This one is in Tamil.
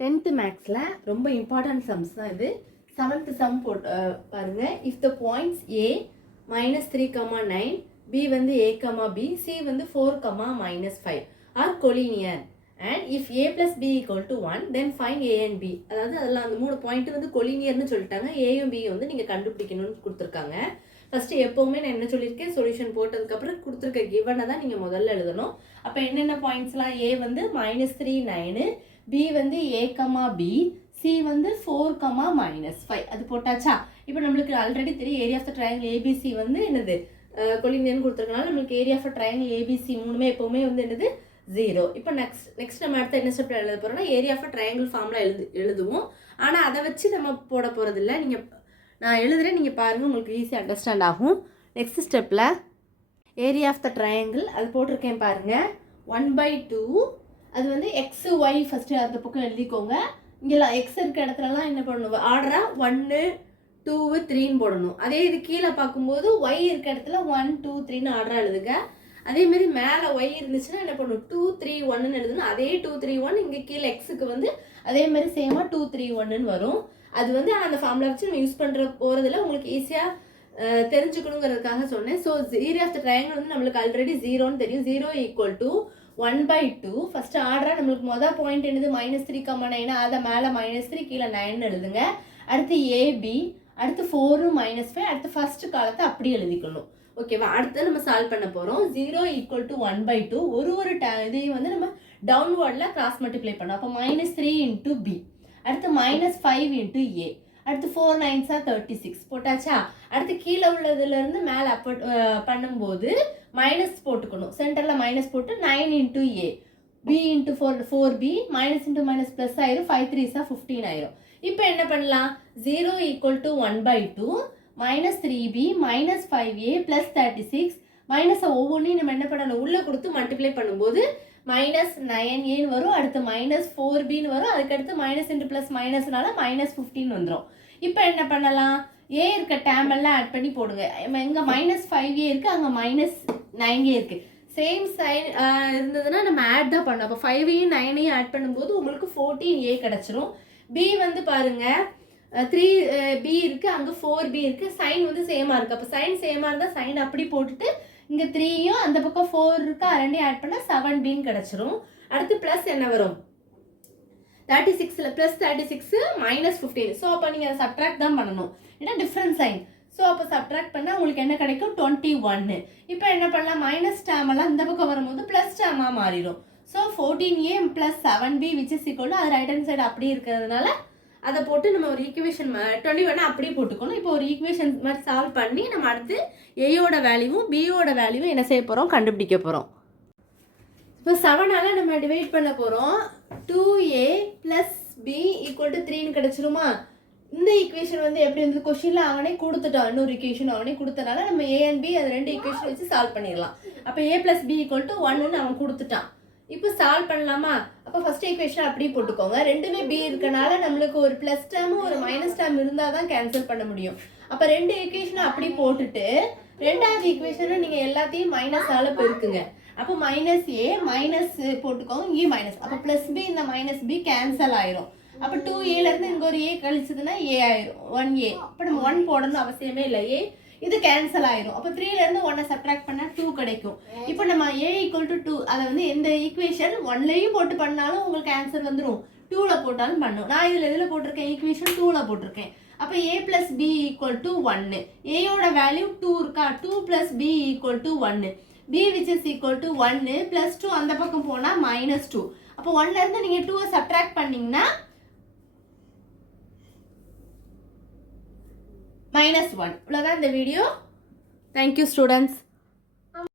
10th மேக்ஸில் ரொம்ப இம்பார்ட்டன்ட் சம்ஸ் தான் இது. 7th சம் போட்டு பாருங்க. If the points A -3,9, B வந்து a, b, c வந்து 4, -5 are collinear and if a plus b equal to 1 then find a and b. அதாவது அதில் அந்த 3 பாயிண்ட் வந்து கொலினியர்னு சொல்லிட்டாங்க. ஏயும் பியும் வந்து நீங்கள் கண்டுபிடிக்கணும்னு கொடுத்துருக்காங்க. ஃபஸ்ட்டு எப்போவுமே நான் என்ன சொல்லியிருக்கேன், சொல்யூஷன் போட்டதுக்கப்புறம் கொடுத்துருக்க கிவனை தான் நீங்கள் முதல்ல எழுதணும். அப்போ என்னென்ன பாயிண்ட்ஸ்லாம், ஏ வந்து -3, 9, பி வந்து a, b, சி வந்து 4, -5 அது போட்டாச்சா? இப்போ நம்மளுக்கு ஆல்ரெடி தெரியும் area of the triangle ABC வந்து என்னது கொலினியர்னு கொடுத்துருக்கனால நம்மளுக்கு ஏரியா ஆஃப் ட்ரையாங்கிள் ஏபிசி மூணுமே எப்போவுமே வந்து என்னது 0. இப்போ நெக்ஸ்ட் நம்ம அடுத்த என்ன ஸ்டெப்பில் எழுத போகிறோம்னா ஏரியா ஆஃப் ட்ரையாங்கிள் ஃபார்மில் எழுதுவோம். ஆனால் அதை வச்சு நம்ம போட போகிறதில்ல. நீங்கள் நான் எழுதுகிறேன், நீங்கள் பாருங்கள், உங்களுக்கு ஈஸியாக அண்டர்ஸ்டாண்ட் ஆகும். நெக்ஸ்ட் ஸ்டெப்பில் ஏரியா ஆஃப் த ட்ரையாங்கிள் அது போட்டிருக்கேன் பாருங்கள். 1/2 அது வந்து எக்ஸ் ஒய் ஃபஸ்ட்டு அந்த பக்கம் எழுதிக்கோங்க. இங்கெல்லாம் எக்ஸ் இருக்க இடத்துலலாம் என்ன பண்ணணும், ஆர்டராக 1, 2, 3ன்னு போடணும். அதே இது கீழே பார்க்கும்போது ஒய் இருக்க இடத்துல 1, 2, 3ன்னு ஆர்டராக எழுதுங்க. அதேமாரி மேலே ஒய் இருந்துச்சுன்னா என்ன பண்ணணும், 2, 3, 1ன்னு எழுதணும். அதே 2, 3, 1 இங்கே கீழே எக்ஸுக்கு வந்து அதேமாதிரி சேமாக 2, 3, 1ன்னு வரும். அது வந்து அந்த ஃபார்முலா வச்சு நம்ம யூஸ் பண்ணுற போகிறதுல உங்களுக்கு ஈஸியாக தெரிஞ்சுக்கணுங்கிறதுக்காக சொன்னேன். So area of the triangle வந்து நம்மளுக்கு ஆல்ரெடி 0ன்னு தெரியும். 0 = 1/2. ஃபஸ்ட்டு ஆர்டராக நம்மளுக்கு மொதல் பாயிண்ட் என்னது -3,9, அதை மேலே -3 கீழே 9 எழுதுங்க. அடுத்து ஏபி, அடுத்து 4, -5, அடுத்து ஃபஸ்ட்டு காலத்தை அப்படி எழுதிக்கணும். ஓகேவா? அடுத்து நம்ம சால்வ் பண்ண போகிறோம். 0 = 1/2. ஒரு இதையும் வந்து நம்ம டவுன்வர்டில் கிராஸ் மல்டிப்ளை பண்ணோம். அப்போ -3 × b, அடுத்து -5 × a, அடுத்து 4 9s are 36 போட்டாச்சா? அடுத்து கீழே உள்ளதுலேருந்து மேலே அப்போ பண்ணும்போது மைனஸ் போட்டுக்கணும். சென்டரில் மைனஸ் போட்டு 9 × a, b × 4b, -× ப்ளஸ் ஆயிரும். 5 3s are 15 ஆயிரும். இப்போ என்ன பண்ணலாம், 0 = 1/2 -3b -5a + 36 மைனஸை ஒவ்வொன்றையும் நம்ம என்ன பண்ணணும், உள்ளே கொடுத்து மல்டிப்ளை பண்ணும்போது -9a வரும். அடுத்து -4bன்னு வரும். அதுக்கடுத்து -× மைனஸ்னால -15 வந்துடும். இப்போ என்ன பண்ணலாம், ஏ இருக்க டேம் எல்லாம் ஆட் பண்ணி போடுங்க. இங்கே -5a இருக்குது, அங்கே -9a இருக்குது. சேம் சைன் இருந்ததுன்னா நம்ம ஆட் தான் பண்ணோம். அப்போ 5ஐயும் 9ஐயும் ஆட் பண்ணும்போது உங்களுக்கு 14a கிடச்சிரும். பி வந்து பாருங்கள் 3b இருக்குது, அங்கே 4b இருக்குது. சைன் வந்து சேமாக இருக்குது. அப்போ சைன் சேமாக இருந்தால் சைன் அப்படி போட்டுட்டு இங்கே 3யும் அந்த பக்கம் 4 இருக்கா, ரெண்டையும் ஆட் பண்ணால் 7bன்னு கிடச்சிரும். அடுத்து ப்ளஸ் என்ன வரும், 36ல் +36 -15. ஸோ அப்போ நீங்கள் அதை சப்ட்ராக்ட் தான் பண்ணணும், ஏன்னா டிஃப்ரெண்ட் சைன். ஸோ அப்போ சப்ட்ராக்ட் பண்ணால் உங்களுக்கு என்ன கிடைக்கும், 21. இப்போ என்ன பண்ணலாம், மைனஸ் டேமெல்லாம் இந்த பக்கம் வரும்போது ப்ளஸ் டேமாக மாறிடும். So 14a + 7b which is equal to அது ரைட் ஹேண்ட் சைடு அப்படி இருக்கிறதுனால அதை போட்டு நம்ம ஒரு ஈக்குவேஷன் 21 அப்படியே போட்டுக்கணும். இப்போ ஒரு ஈக்குவேஷன் மாதிரி சால்வ் பண்ணி நம்ம அடுத்து ஏயோட வேல்யூவும் பியோட வேல்யூவும் என்ன செய்ய போகிறோம், கண்டுபிடிக்க போகிறோம். இப்போ 7ஆல் நம்ம டிவைட் பண்ண போகிறோம். 2a + b = 3ன்னு கிடச்சிருமா? இந்த ஈக்குவேஷன் வந்து எப்படி இருந்தது, கொஷினில் அவனே கொடுத்துட்டான். இன்னொரு ஈக்குவேஷன் அவனே கொடுத்தனால நம்ம a and b அது 2 ஈக்குவேஷன் வச்சு சால்வ் பண்ணிடலாம். அப்போ a + b = 1ன்னு அவன் கொடுத்துட்டான். இப்போ சால்வ் பண்ணலாமா? அப்போ ஃபர்ஸ்ட் ஈக்குவேஷன் அப்படியே போட்டுக்கோங்க. ரெண்டுமே பி இருக்கனால நம்மளுக்கு ஒரு ப்ளஸ் டேமும் ஒரு மைனஸ் டேம் இருந்தால் தான் கேன்சல் பண்ண முடியும். அப்போ 2 ஈக்குவேஷனை அப்படி போட்டுட்டு ரெண்டாவது ஈக்குவேஷனை நீங்கள் எல்லாத்தையும் மைனஸால் பெருக்குங்க. அப்போ -a மைனஸ் போட்டுக்கோங்க, இங்கே மைனஸ். அப்போ +b இந்த -b கேன்சல் ஆயிரும். அப்போ 2aலேருந்து இங்கே ஒரு a கழிச்சதுன்னா a ஆயிரும், 1a. அப்போ நம்ம 1 போடணும் அவசியமே இல்லை, a இது கேன்சல் ஆயிரும். அப்போ 3லேருந்து 1 சப்ட்ராக்ட் பண்ணால் 2 கிடைக்கும். இப்போ நம்ம a = 2 அதை வந்து எந்த ஈக்குவேஷன் 1லையும் போட்டு பண்ணாலும் உங்களுக்கு ஆன்சர் வந்துடும், 2ல் போட்டாலும் பண்ணும். நான் இதில் போட்டிருக்கேன், ஈக்குவேஷன் 2ல் போட்டிருக்கேன். அப்போ a + b = 1. ஏயோட வேல்யூ 2 இருக்கா, 2 + b = 1. b which is equal to 1 + 2 அந்த பக்கம் போனால் -2. அப்போ 1லேருந்து நீங்கள் 2 சப்ட்ராக்ட் பண்ணிங்கன்னா -1. இவ்வளோதான் இந்த வீடியோ. Thank you students.